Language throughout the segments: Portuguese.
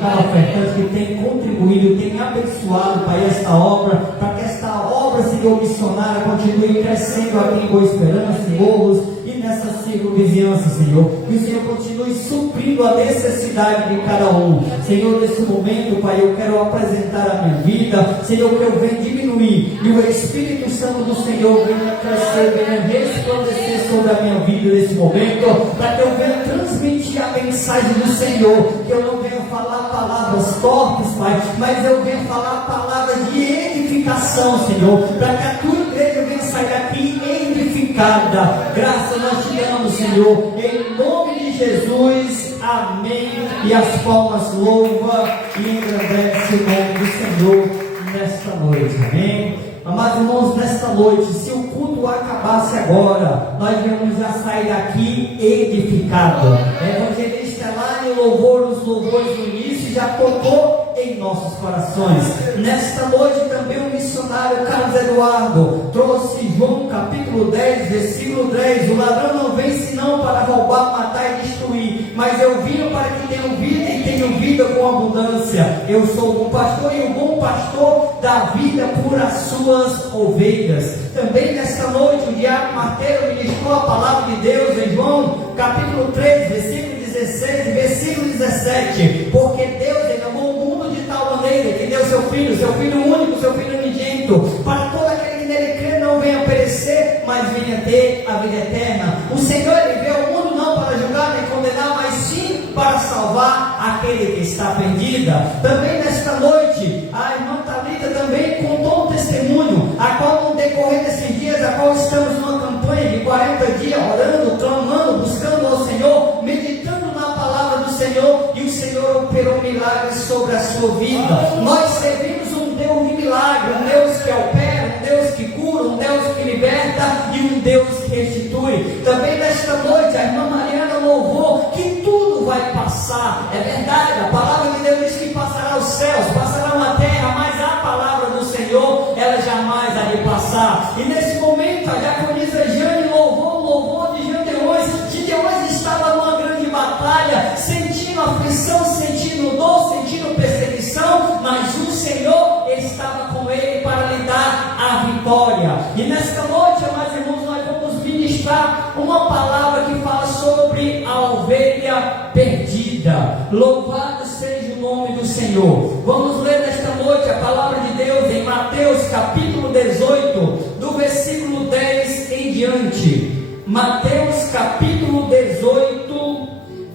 está ofertando, que tem contribuído, tem abençoado, Pai, esta obra, para que esta obra, Senhor, missionária, continue crescendo aqui em Boa Esperança, em Morros e nessa circunvizinhança, Senhor. Que o Senhor continue suprindo a necessidade de cada um. Senhor, nesse momento, Pai, eu quero apresentar a minha vida, Senhor, que eu venha diminuir e o Espírito Santo do Senhor venha crescer, venha resplandecer sobre a minha vida nesse momento, para que eu venha transmitir a mensagem do Senhor, que eu não venha falar palavras torpes, Pai, mas eu venha falar palavras de edificação, Senhor, para que a tua igreja venha sair daqui edificada. Graças nós te damos, Senhor, em nome de Jesus, amém. E as palmas louva e engrandece o nome do Senhor nesta noite, amém. Amados irmãos, nesta noite, se o culto acabasse agora, nós íamos já sair daqui edificado. O evangelista lá no louvor, os louvores do início já tocou em nossos corações. Nesta noite também o missionário Carlos Eduardo trouxe João capítulo 10, versículo 10: o ladrão não vem senão para roubar, matar e destruir, mas eu vim para que tenham vida e tenham vida com abundância. Eu sou o bom pastor e o bom pastor dá vida por as suas ovelhas. Também nesta noite o diácono Marteiro ministrou a palavra de Deus em João capítulo 3, versículo 16 e versículo 17: porque Deus amou o mundo de tal maneira que deu seu filho único, seu filho unigênito, para todo aquele que nele crê não venha perecer, mas venha ter a vida eterna. O Senhor, ele veio ao mundo não para julgar nem condenar, mas sim para salvar aquele que está perdida. Também nesta noite a irmã Thalita também contou um testemunho, a qual no decorrer desses dias, a qual estamos numa campanha de 40 dias, orando, clamando, buscando ao Senhor, meditando na palavra do Senhor, e o Senhor operou milagres sobre a sua vida. Nós servimos um Deus de milagre, um Deus que opera, um Deus que cura, um Deus que liberta e um Deus que restitui. Também nesta noite a irmã Mariana louvou que tudo vai passar. É verdade, a palavra de Deus diz que passará os céus, passará a terra, mas a palavra do Senhor, ela jamais há de passar. E nesse momento a diaconisa Jane louvou o louvor de Gideões. Gideões estava numa grande batalha, sentindo aflição, sentindo dor, sentindo perseguição, mas o Senhor estava com ele para lhe dar a vitória. E nesta noite, amados irmãos, nós vamos ministrar uma palavra que fala sobre a ovelha perdida. Louvado seja o nome do Senhor. Vamos ler nesta noite a palavra de Deus em Mateus capítulo 18, do versículo 10 em diante. Mateus capítulo 18,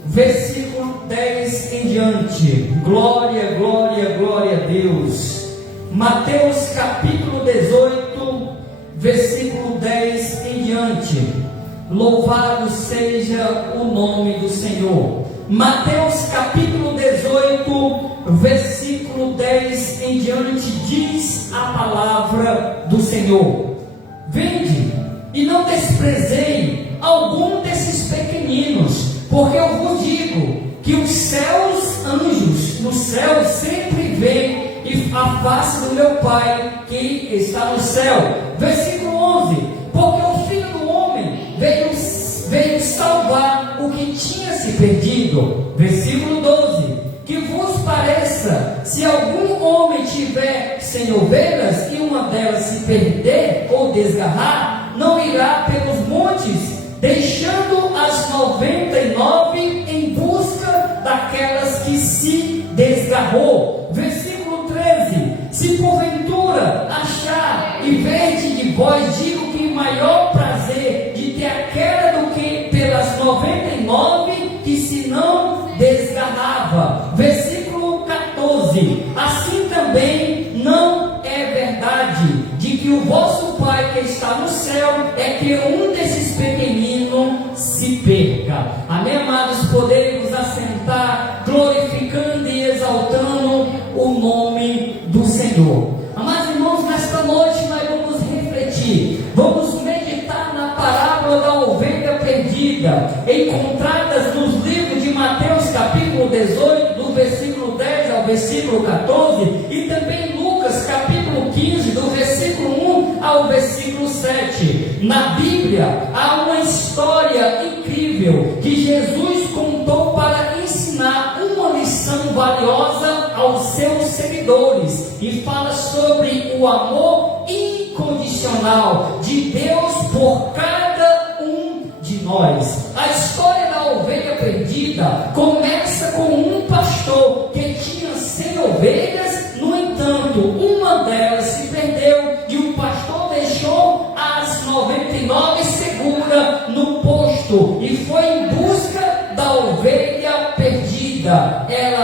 versículo 10 em diante. Glória, glória, glória a Deus. Mateus capítulo 18, versículo 10 em diante. Louvado seja o nome do Senhor. Mateus capítulo 18, versículo 10 em diante, diz a palavra do Senhor: vinde e não desprezei algum desses pequeninos, porque eu vos digo que os anjos no céu sempre veem a face do meu Pai que está no céu. Versículo 11: porque o Filho do Homem veio salvar o que tinha se perdido. Versículo 12: que vos pareça, se algum homem tiver 100 ovelhas e uma delas se perder ou desgarrar, não irá pelos montes, deixando as 99 em busca daquelas que se desgarrou. Versículo 13: se porventura achar e verde de vós, digo que maior prazer de ter aquela do que pelas 99 que se não desgarrava. Versículo 14: assim também não é verdade de que o vosso Pai que está no céu é que um desses pequeninos se perca. Amém, amados? Podemos assentar, glorificando e exaltando o nome do Senhor. Amados irmãos, nesta noite nós vamos refletir, vamos meditar na parábola da ovelha perdida, encontradas nos livros de Mateus capítulo 18, do versículo 10 ao versículo 14, e também Lucas capítulo 15, do versículo 1 ao versículo 7. Na Bíblia há uma história incrível que Jesus contou para ensinar uma lição valiosa aos seus seguidores e fala sobre o amor incondicional de Deus por cada um de nós. A história da ovelha perdida começa com um pastor que tinha 100 ovelhas, no entanto, uma delas se perdeu e o pastor deixou as 99 segura no posto e foi em busca da ovelha perdida. Ele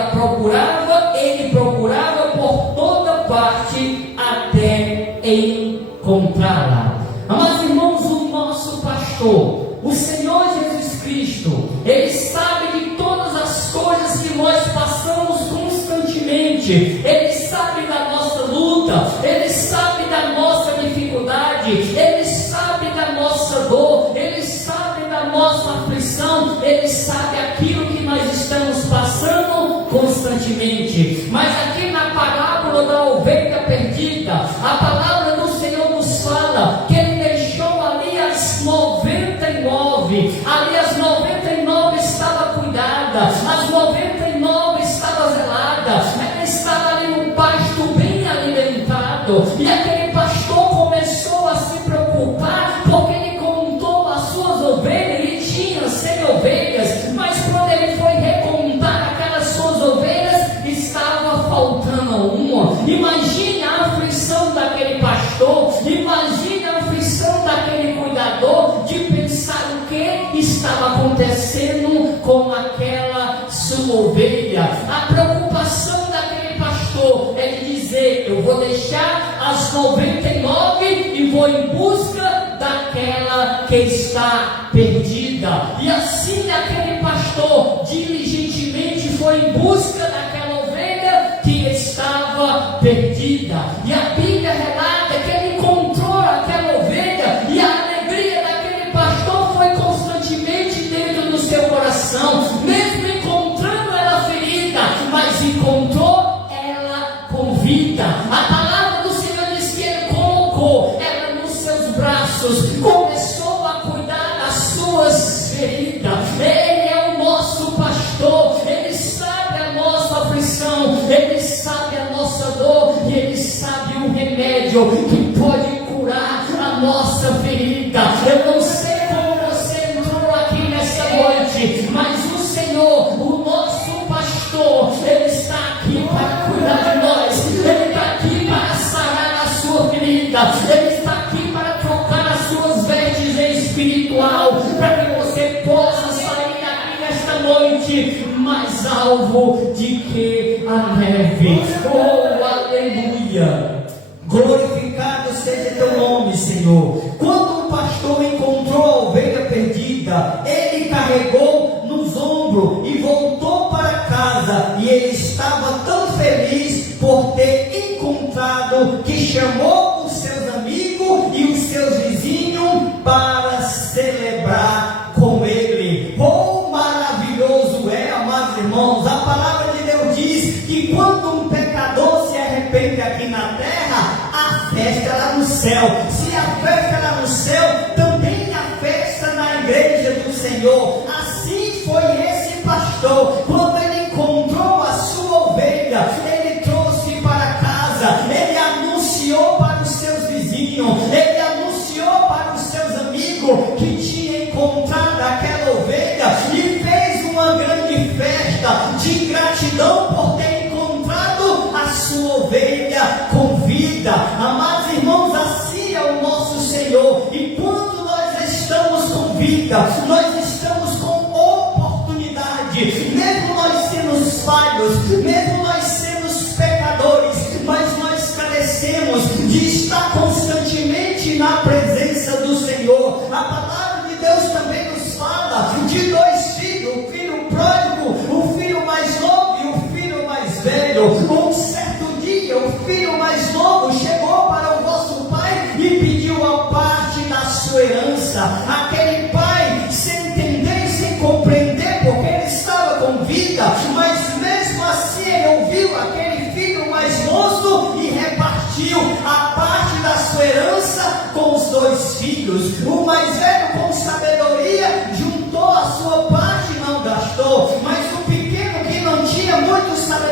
procurava por toda parte até encontrá-la. Amados irmãos, o nosso pastor, o Senhor Jesus Cristo, Ele sabe de todas as coisas que nós passamos constantemente. Ele sabe da nossa luta, Ele sabe da nossa dificuldade, Ele sabe da nossa dor, Ele sabe da nossa aflição, Ele sabe aquilo que nós estamos passando constantemente. Mas aqui na parábola da ovelha perdida, a palavra do Senhor nos fala que Ele deixou ali as 99, ali as 99 estava cuidada, as 99 estava zelada, ela estava ali no pasto bem alimentado, e aquele pastor começou a se preocupar, porque ele contou as suas ovelhas, ele tinha 100 ovelhas, mas quando ele foi recontar aquelas suas ovelhas, estava faltando uma. Imagine a aflição daquele pastor, imagine a aflição daquele cuidador, de pensar o que estava acontecendo com aquela sua ovelha. A preocupação daquele pastor é de dizer: eu vou deixar as 99 e vou em busca daquela que está perdida. E assim aquele pastor diligentemente foi em busca daquela ovelha que estava perdida. E a Bíblia relata que ele encontrou aquela ovelha, e a alegria daquele pastor foi constantemente dentro do seu coração, mesmo encontrando ela ferida, mas encontrou ela com vida. A palavra do Senhor diz que ele colocou ela nos seus braços, começou a cuidar das suas feridas. Ele é o nosso pastor, ele sabe a nossa aflição, ele sabe a nossa dor, e ele sabe o remédio que pode curar a nossa ferida. Eu não sei como você entrou aqui nessa noite, mas o Senhor, o nosso pastor, ele está aqui para cuidar de nós, ele está aqui para sarar a sua ferida, ele está aqui para trocar as suas vestes espiritual, para que você possa sair daqui nesta noite mais alvo de que a neve. Oh, aleluia! Glorificado seja teu nome, Senhor. Quando o pastor encontrou a ovelha perdida, ele carregou nos ombros e voltou para casa, e ele estava tão feliz por ter encontrado, que chamou os seus amigos e os seus vizinhos para celebrar com ele. Oh, maravilhoso é, amados irmãos, a palavra de Deus diz que quando um pecador se arrepende aqui na terra, a festa é lá no céu. Se a festa é lá no céu, também a festa na igreja do Senhor. Assim foi esse pastor, quando ele encontrou a sua ovelha, ele trouxe para casa, ele anunciou para os seus vizinhos, ele anunciou para os seus amigos que tinha encontrado aquela ovelha, e fez uma grande festa de gratidão por ter encontrado a sua ovelha com vida. Amados irmãos, assim é o nosso Senhor, e quando nós estamos com vida, nós estamos com oportunidade, mesmo nós sendo falhos, mesmo nós sendo pecadores, mas nós carecemos de estar constantemente na presença do Senhor. A palavra de Deus também nos fala de dois filhos, o filho pródigo, o filho mais novo e o filho mais velho. Um certo dia, o filho mais novo chegou para o vosso pai e pediu a parte da sua herança. Aquele pai, sem entender e sem compreender, porque ele estava com vida, mas mesmo assim ele ouviu aquele filho mais moço e repartiu a parte da sua herança com os dois filhos. O mais velho, com sabedoria, juntou a sua parte e não gastou, mas o pequeno, que não tinha muito sabedoria,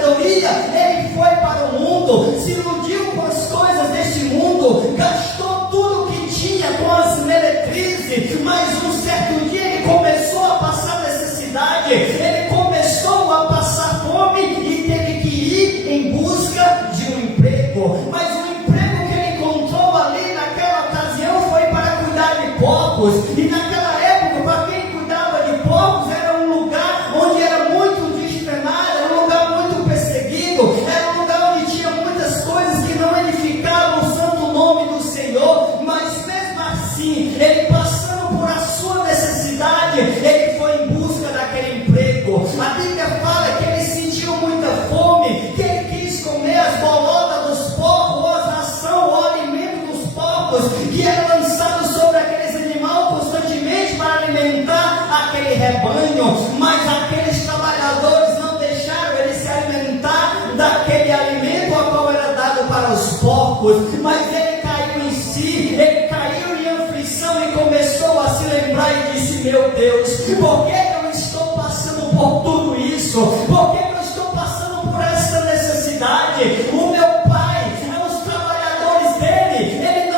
ele foi para o mundo, se iludiu com as coisas deste mundo, gastou tudo o que tinha com as meretrizes, mas um certo dia ele começou a passar necessidade, ele começou a passar fome e teve que ir em busca de um emprego, mas o emprego que ele encontrou ali naquela ocasião foi para cuidar de porcos, e naquela época, para quem cuidava de porcos, era um lugar onde era muito despenado, era um lugar muito perseguido, era um lugar onde tinha muitas coisas que não edificavam o santo nome do Senhor, mas mesmo assim, ele passando por a sua necessidade, ele foi em busca daquele emprego. A Bíblia fala que ele sentiu muita fome, que ele quis comer as bolotas dos porcos, ou a ração, o alimento dos porcos, que era lançado sobre aqueles animais constantemente para alimentar aquele rebanho, mas aqueles trabalhadores não deixaram ele se alimentar daquele alimento a qual era dado para os porcos, mas ele caiu em si, ele caiu em aflição e começou a se lembrar e disse: meu Deus, por que eu estou passando por tudo isso? Por que eu estou passando por essa necessidade? O meu pai, os trabalhadores dele, ele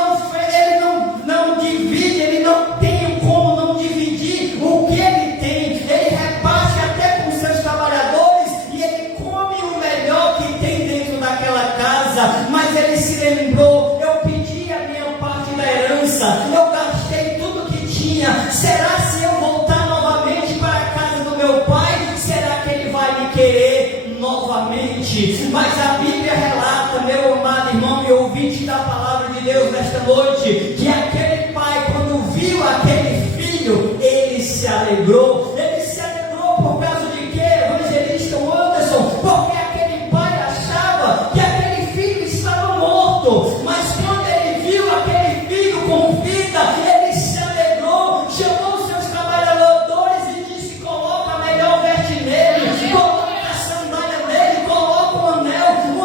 não divide, ele não tem como não dividir o que ele tem, ele reparte até com seus trabalhadores e ele come o melhor que tem dentro daquela casa, mas ele se lembrou: eu pedi a minha parte da herança, eu gastei tudo que tinha, será se eu voltar novamente para a casa do meu pai, será que ele vai me querer novamente? Mas a Bíblia relata, meu amado irmão e ouvinte da palavra de Deus nesta noite, que aquele pai, quando viu aquele filho, ele se alegrou. Ele se alegrou por causa de quê, evangelista Anderson? Porque aquele pai achava que aquele filho estava morto, mas quando ele viu aquele filho com vida, ele se alegrou, chamou seus trabalhadores e disse: coloca a melhor veste nele, coloca a sandália nele, coloca um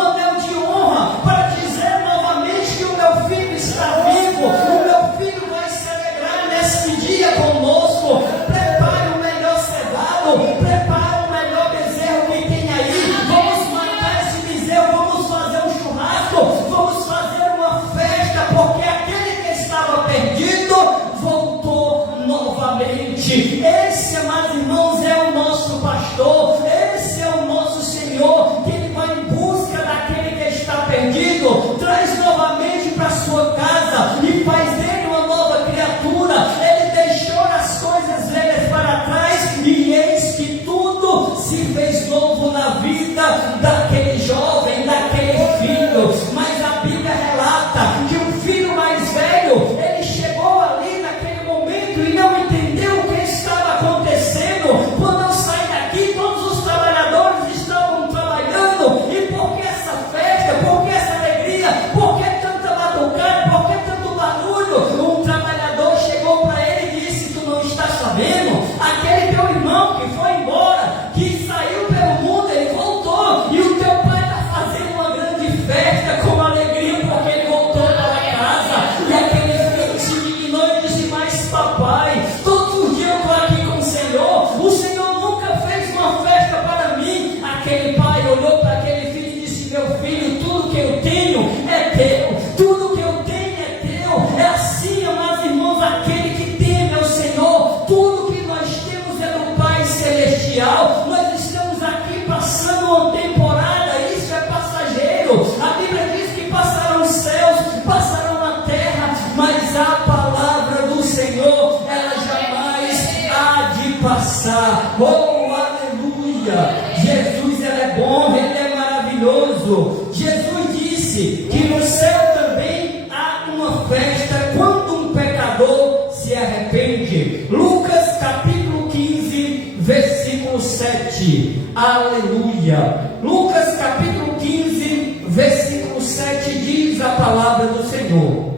anel de honra, para dizer novamente que o meu filho está vivo, o meu filho vai se alegrar nesse dia conosco. Prepare o melhor cevado, prepare o melhor bezerro que tem aí, vamos matar esse bezerro, vamos fazer um churrasco, vamos fazer uma festa, porque aquele que estava perdido voltou novamente. Esse, amados irmãos, é o nosso pastor, esse é o nosso Senhor, que ele vai em busca daquele que está perdido, traz novamente para sua casa e faz dele uma nova criatura. Ele deixou as coisas velhas para trás e eis que tudo se fez novo na vida daquele jovem, daquele filho. Mas a Bíblia relata que o filho mais velho, ele chegou ali naquele momento e não entendeu o que estava acontecendo. Quando eu saí daqui, todos os trabalhadores estavam trabalhando. E por que essa festa? Por que essa alegria? Por que tanta batucada? Por que tanto barulho? Um trabalhador chegou para ele e disse: tu não estás sabendo? Aquele teu irmão que foi embora, que saiu pelo mundo, ele voltou, e o teu pai está fazendo uma grande festa com alegria porque ele voltou para casa. E aquele filho se dignou e disse: mas papai, todos os dias eu estou aqui com o Senhor nunca fez uma festa para mim. Aquele pai olhou para aquele filho e disse: meu filho, tudo que eu tenho é teu, tudo que eu tenho é teu. É assim, amados irmãos, aquele que teme ao Senhor, tudo que nós temos é do Pai Celestial. Nós estamos aqui passando uma temporada, isso é passageiro. A Bíblia diz que passaram os céus, passaram a terra, mas a palavra do Senhor, ela jamais há de passar. Oh, aleluia! Jesus, ele é bom, ele é maravilhoso. Jesus disse que no céu também há uma festa quando um pecador se arrepende. Lucas capítulo 15, versículo 7. Aleluia! Lucas capítulo 15, versículo 7 diz a palavra do Senhor: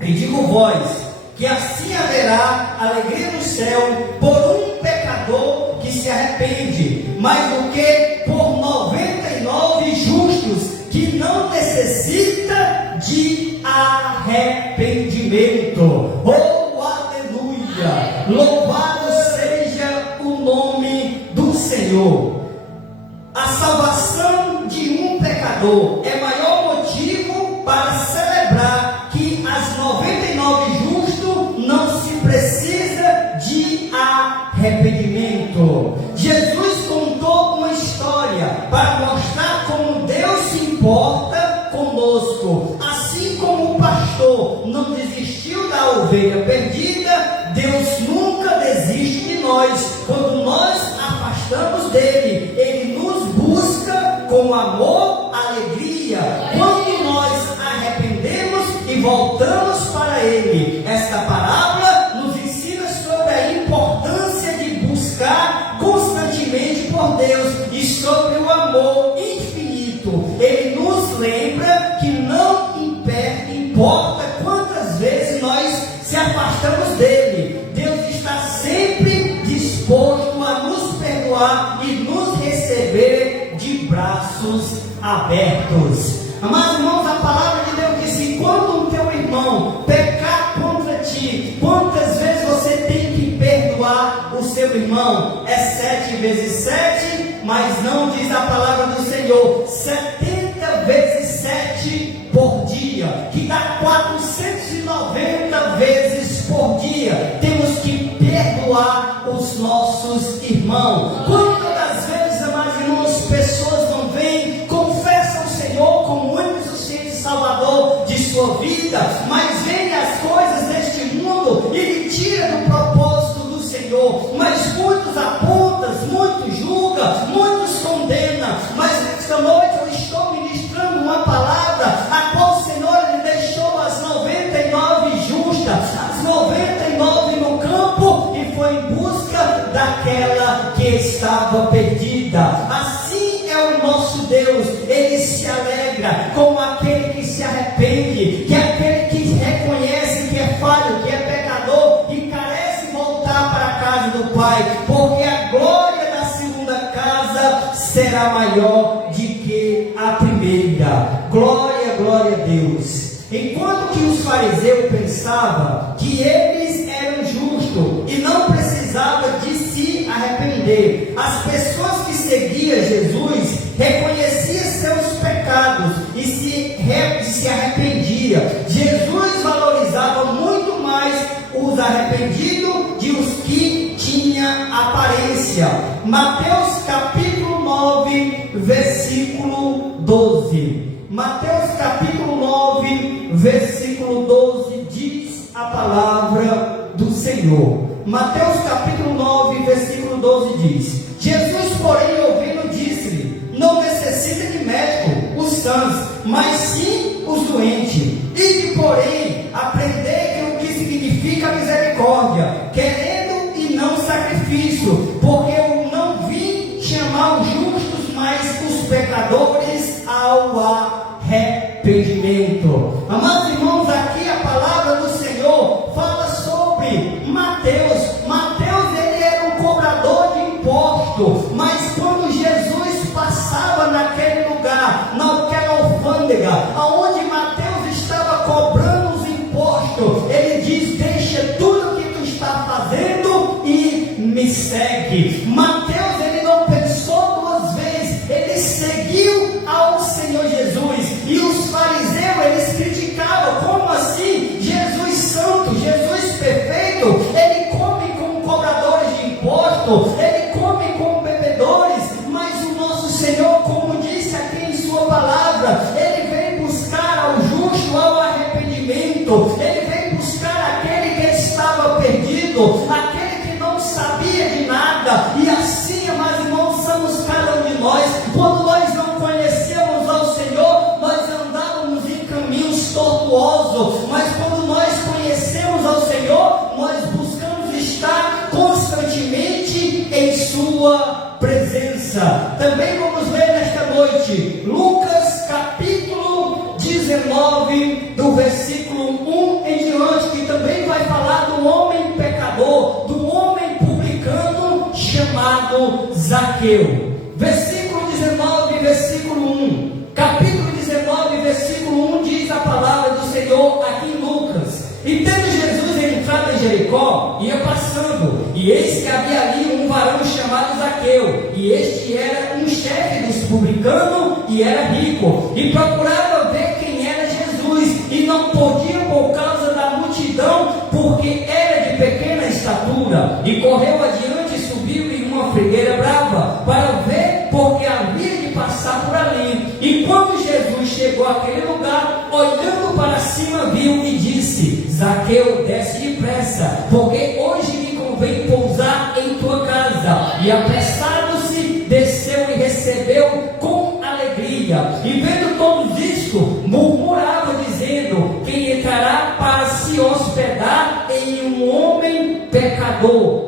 e digo-vos que assim haverá alegria no céu por um pecador que se arrepende, mais do que por 99 justos que não necessita de arrependimento. Oh, aleluia! Louvado seja o nome do Senhor. A salvação de um pecador é maior motivo para celebrar que as 99 justos não se precisa de arrependimento. Jesus contou uma história para mostrar como Deus se importa conosco. Assim como o pastor não desistiu da ovelha perdida, Deus nunca desiste de nós. Quando nós afastamos dele, ele nos busca com amor, alegria. Quando nós arrependemos e voltamos para ele, esta parábola nos ensina sobre a importância de buscar constantemente por Deus e sobre o amor infinito. Ele nos lembra que não importa quantas vezes nós se afastamos dele, Deus está sempre disposto a nos perdoar e nos receber de braços abertos. Amados irmãos, a palavra de Deus diz que quando o teu irmão pecar contra ti, quantas vezes você tem que perdoar o seu irmão? É 7 vezes 7, mas não diz a palavra do Senhor, 70 vezes 7 por dia, que dá 490 vezes por dia. Temos que perdoar os nossos irmãos. Quantas das vezes, amados irmãos, pessoas não vêm, confessam o Senhor como único e suficiente Salvador de sua vida, mas veem as coisas deste mundo e lhe tira do propósito do Senhor. Mas muitos apontam, muitos julgam, muitos condenam. Mas esta noite eu estou ministrando uma palavra a qual o Senhor lhe deixou as 99 justas, as 99 no campo, e foi em busca daquela que estava perdida. Assim é o nosso Deus. Ele se alegra com aquele que se arrepende, que é aquele que reconhece que é falho, que é pecador e carece voltar para a casa do Pai, porque a glória da segunda casa será maior de que a primeira. Glória, glória a Deus. Enquanto que os fariseus pensavam que eles eram justos e não precisavam de se arrepender, as pessoas que seguiam Jesus reconheciam seus pecados e se arrependiam. Jesus valorizava muito mais os arrependidos de os que tinham aparência. Mateus capítulo 9, versículo 12. Mateus capítulo 9, versículo 12 diz a palavra do Senhor. Mateus capítulo 9, versículo 12 diz: Jesus, porém, ouvindo, disse-lhe: não necessita de médico os sãos, mas sim os doentes. E, porém, aprendei o que significa misericórdia, querendo e não sacrifício, porque eu não vim chamar os justos, mas os pecadores ao arrependimento. Amados irmãos, aqui a palavra do Senhor fala sobre Mateus. Mateus, ele era um cobrador de imposto, mas quando Jesus passava naquele lugar, naquela alfândega, aonde Mateus estava cobrando os impostos, ele diz: deixa tudo que tu está fazendo e me segue. Mateus, ele não pensou duas vezes, ele seguiu ao Senhor Jesus. E os fariseus, eles criticavam: como assim? Jesus santo, Jesus perfeito, ele come com cobradores de imposto, ele come com bebedores. Mas o nosso Senhor, como disse aqui em sua palavra, ele vem buscar ao justo ao arrependimento, ele vem buscar aquele que estava perdido, aquele que não sabia de nada. E assim, amados irmãos, somos cada um de nós. Quando nós não conhecemos ao Senhor, nós andávamos em caminhos tortuosos, mas quando nós conhecemos ao Senhor, nós buscamos estar constantemente em sua presença. Também vamos ler nesta noite Lucas capítulo 19, do versículo 1 em diante, que também vai falar do homem pecador, do homem publicano chamado Zaqueu. Versículo 19, versículo 1. Capítulo 19, versículo 1 diz a palavra do Senhor aqui em Lucas: e tendo Jesus entrado em Jericó, ia passando, e eis que havia ali um varão chamado Zaqueu, e este era um chefe dos publicanos, e e era rico, e procurava ver quem era Jesus, e não podia por causa da multidão, porque era de pequena estatura. E correu adiante e subiu em uma figueira brava, para ver, porque havia de passar por ali. E quando Jesus chegou àquele lugar, olhando para cima, viu e disse: Zaqueu, desce depressa, porque hoje me convém pousar em tua casa. E apressado-se, desceu e recebeu com alegria. E vendo todos isto, murmurava, dizendo: quem entrará para se hospedar em um homem pecador?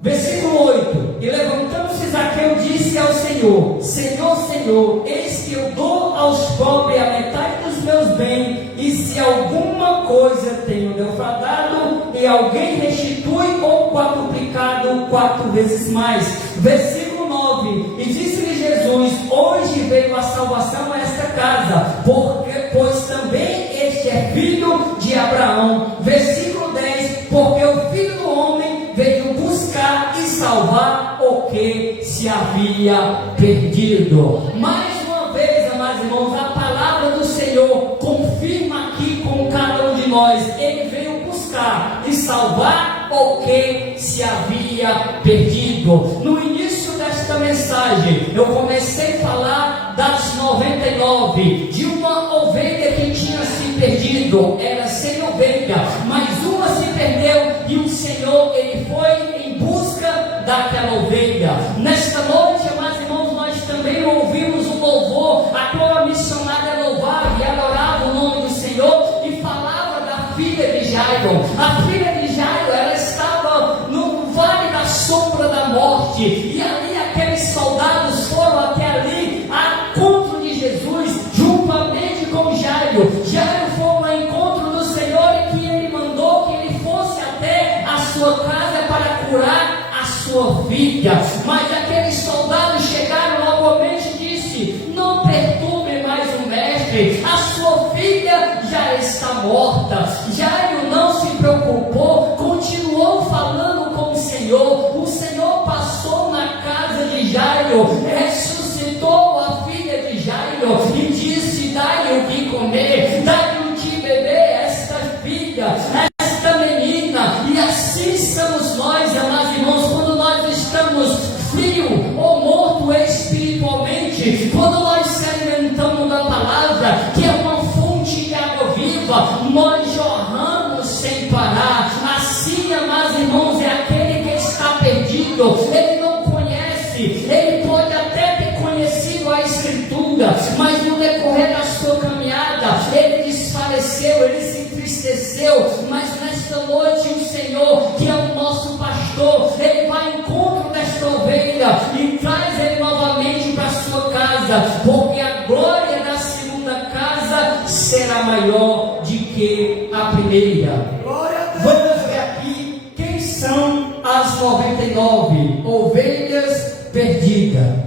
Versículo 8: E levantando-se Zaqueu, disse ao Senhor: Senhor, Senhor, eis que eu dou aos pobres a metade dos meus bens, e se alguma coisa tenho defraudado, e alguém restitui ou quadruplicado 4 vezes mais. Versículo 9: E disse-lhe Jesus: Hoje veio a salvação a esta casa, pois também este é filho de Abraão. Versículo 10: Porque o Filho do Homem veio buscar e salvar o que se havia perdido. Mais uma vez, amados irmãos, a palavra do Senhor confirma aqui com cada um de nós: Ele veio buscar e salvar o que se havia perdido. No início desta mensagem, eu comecei a falar das 99, de uma ovelha que tinha se perdido, era sem ovelha, mas uma se perdeu, e o Senhor, Ele foi em busca daquela ovelha. Nesta noite, amados irmãos, nós também ouvimos um louvor, a qual a missionária louvava e adorava o nome do Senhor, e falava da filha de Jairo. A filha de Jairo, ela estava no vale da sombra da morte, e ali aqueles soldados foram até ali a encontro de Jesus, juntamente com Jairo. Jairo foi ao encontro do Senhor, e que ele mandou que ele fosse até a sua casa para curar a sua filha. Mas aqueles soldados chegaram novamente e disse: não perturbe mais o mestre, a sua filha já está morta. Jairo não se preocupou, continuou falando com o Senhor. O Senhor passou na casa de Jairo, ressuscitou a filha de Jairo e disse: dai-lhe o que comer, dai-lhe o que beber, esta filha, esta menina. E assim estamos nós, amados irmãos, quando nós estamos frio ou morto espiritualmente, quando nós se alimentamos da palavra, que é uma fonte de água viva, nós jorramos sem parar. Assim, amados irmãos, é aquele que está perdido, ele não conhece, ele pode até ter conhecido a Escritura, mas no decorrer da sua caminhada, ele desfaleceu, ele se entristeceu. Mas nesta noite, o Senhor, que é o nosso pastor, ele vai ao encontro desta ovelha e traz ele novamente para a sua casa, porque a glória da segunda casa será maior do que a primeira. Vamos ver aqui quem são as 99 ovelhas perdidas.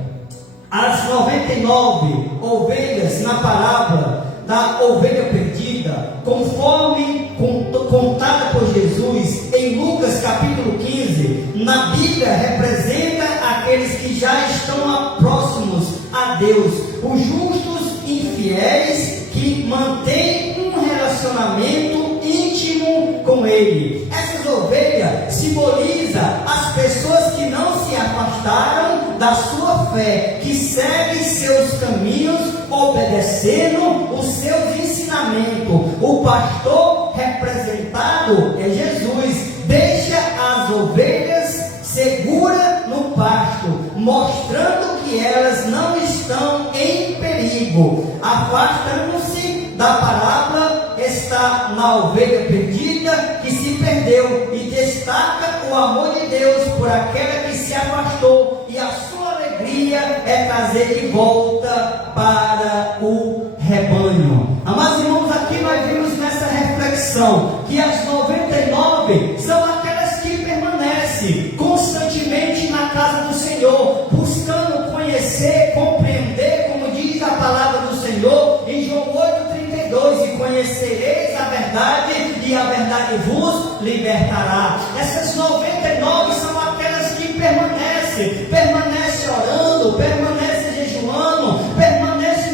As 99 ovelhas na parábola da ovelha perdida, conforme contada por Jesus em Lucas capítulo 15, na Bíblia representa aqueles que já estão próximos a Deus, os justos e infiéis que mantêm um relacionamento íntimo com Ele. Essas ovelhas simbolizam as pessoas que não se afastaram da sua fé, que seguem seus caminhos, obedecendo os seus ensinamentos. O pastor representado é Jesus, deixa as ovelhas seguras no pasto, mostrando que elas não estão em perigo. Afastando-se da parábola está na ovelha perdida que se perdeu, e destaca o amor de Deus por aquela que se afastou, e a sua alegria é trazer de volta para o rebanho. Amados irmãos, aqui nós vimos nessa reflexão que as 99 são aquelas que permanecem constantemente na casa do Senhor, buscando conhecer, compreender, como diz a palavra do Senhor em João 8,32: e conhecereis a verdade, e a verdade vos libertará. Essas 99 são aquelas que permanecem orando, permanecem jejuando, permanecem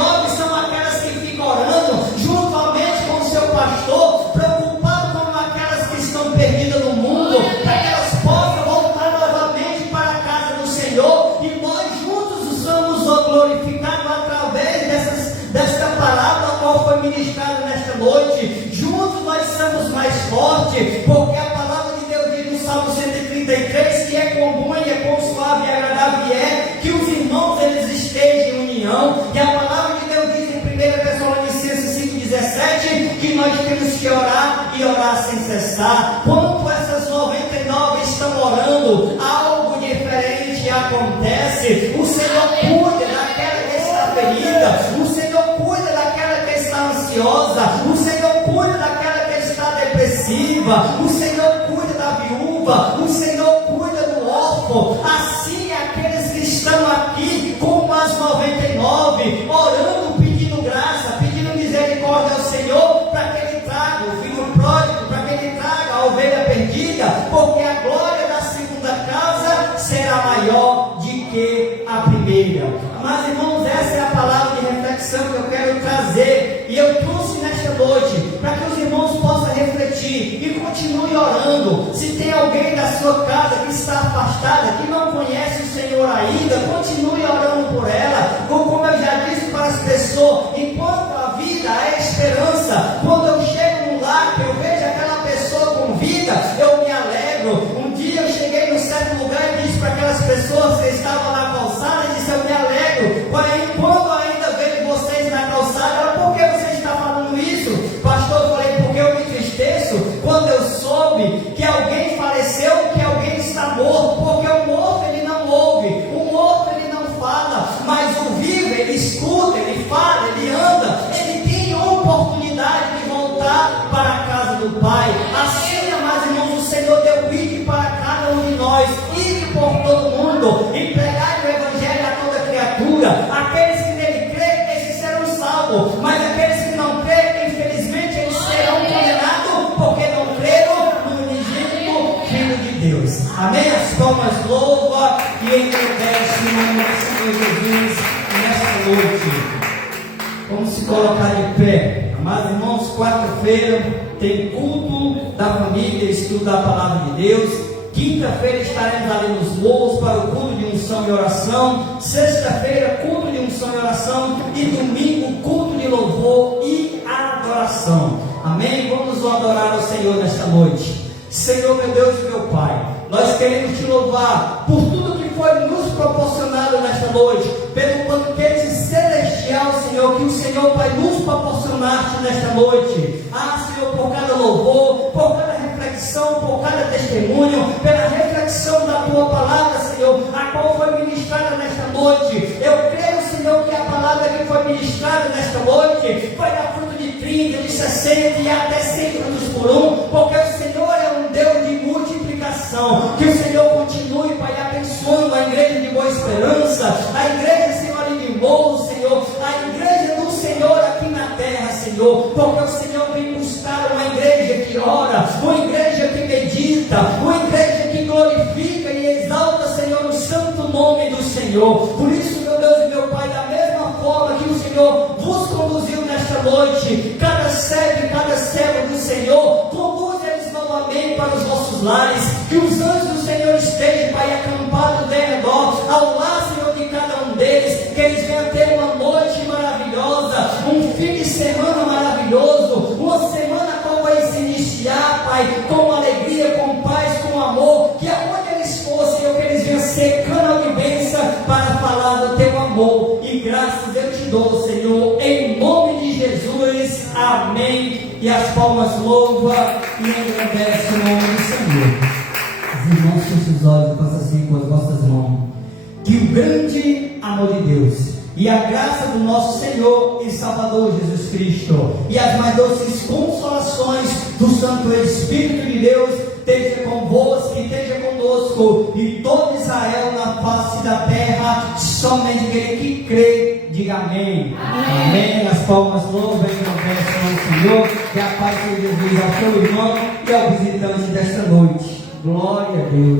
99 são aquelas que ficam orando juntamente com o seu pastor, preocupado com aquelas que estão perdidas no mundo, para que elas possam voltar novamente para a casa do Senhor, e nós juntos somos glorificados através desta palavra a qual foi ministrada nesta noite. Juntos nós somos mais fortes, porque a palavra de Deus diz no Salmo 133 que é com bom e é com suave e agradável que os irmãos eles estejam em união, e a palavra de Deus diz em 1 Tessalonicenses 5,17 que nós temos que orar e orar sem cessar. Quando essas 99 estão orando, algo diferente acontece. O Senhor cuida daquela que está ferida, o Senhor cuida daquela que está ansiosa, o Senhor cuida daquela que está depressiva, o Senhor cuida da viúva, o Senhor cuida do órfão. Assim aqueles que estão aqui como as 99, orando, pedindo graça, pedindo misericórdia ao Senhor, para que Ele traga o filho pródigo, para que Ele traga a ovelha perdida, porque a glória da segunda casa será maior do que a primeira. Mas irmãos, essa é a palavra de reflexão que eu quero trazer, e eu trouxe nesta noite, para que os irmãos possam refletir e continue orando. Se tem alguém da sua casa que está afastada, que não conhece o Senhor ainda, continue orando por ela. Como eu já disse para as pessoas, enquanto a vida é esperança, quando eu chego no lar, eu vejo aquela pessoa com vida, eu me alegro. Um dia eu cheguei num certo lugar e disse para aquelas pessoas que estavam na calçada, e disse: eu me alegro, quando ainda vejo vocês na calçada. Ela: por que você está falando isso, pastor? Eu falei: porque eu me entristeço quando eu soube que alguém faleceu, que alguém está morto, porque o morto ele não ouve, o morto ele não fala, mas o vivo ele escuta, ele fala, ele anda, ele tem oportunidade de voltar para a casa do Pai. Assim, amados irmãos, o Senhor deu ide para cada um de nós, ide por todo mundo, e pregai o Evangelho a toda criatura. Aqueles que nele crêem, esses serão salvos, mas aqueles que não crêem, infelizmente, eles serão condenados, porque não creram no unigênito Filho de Deus. Amém? As palmas louva e engrandece o nome do Senhor Jesus nesta noite. Vamos se colocar de pé. Amados irmãos, quarta-feira tem culto da família, estudo da palavra de Deus. Quinta-feira estaremos ali nos morros para o culto de unção e oração. Sexta-feira, culto de unção e oração. E domingo, culto de louvor e adoração. Amém? Vamos adorar ao Senhor nesta noite. Senhor, meu Deus e meu Pai, nós queremos te louvar por tudo que foi nos proporcionado nesta noite, pelo banquete celestial, Senhor, que o Senhor, Pai, nos proporcionaste nesta noite. Senhor, por cada louvor, por cada reflexão, por cada testemunho, pela reflexão da Tua palavra, Senhor, a qual foi ministrada nesta noite. Eu creio, Senhor, que a palavra que foi ministrada nesta noite vai dar fruto de 30, de 60 e até 100 frutos por um, porque o Senhor é um Deus de multiplicação. Que o Senhor continue, Pai, abençoando a igreja de Boa Esperança, a igreja, Senhor, de Morro, Senhor, a igreja do Senhor aqui na terra, Senhor, porque o Senhor vem buscar uma igreja que ora, uma igreja que medita, uma igreja que glorifica e exalta, Senhor, o santo nome do Senhor. Por isso, meu Deus e meu Pai, da mesma forma que o Senhor vos conduziu nesta noite, cada servo e cada serva do Senhor, conduz eles novamente para os vossos lares, que os anjos do Senhor estejam, Pai, acampados de redor, ao lado, Senhor, de cada um deles, que eles venham ter uma noite maravilhosa, um fim de semana maravilhoso, uma semana qual vai se iniciar, Pai, com alegria, com paz, com amor, que aonde eles fossem, que eles venham ser canal de bênção para falar do Teu amor, e graças eu te dou, Senhor, em nome de Jesus, amém. E as palmas louva e agradece o nome do Senhor. Os irmãos, fechem os olhos e façam assim com as vossas mãos. Que o grande amor de Deus e a graça do nosso Senhor e Salvador Jesus Cristo e as mais doces consolações do Santo Espírito de Deus esteja convosco e esteja conosco, e todo Israel na face da terra, somente aquele que crê, diga amém. Amém. As palmas louvam e agradecem ao Senhor, que a paz de Jesus ao seu irmão e ao visitante desta noite. Glória a Deus.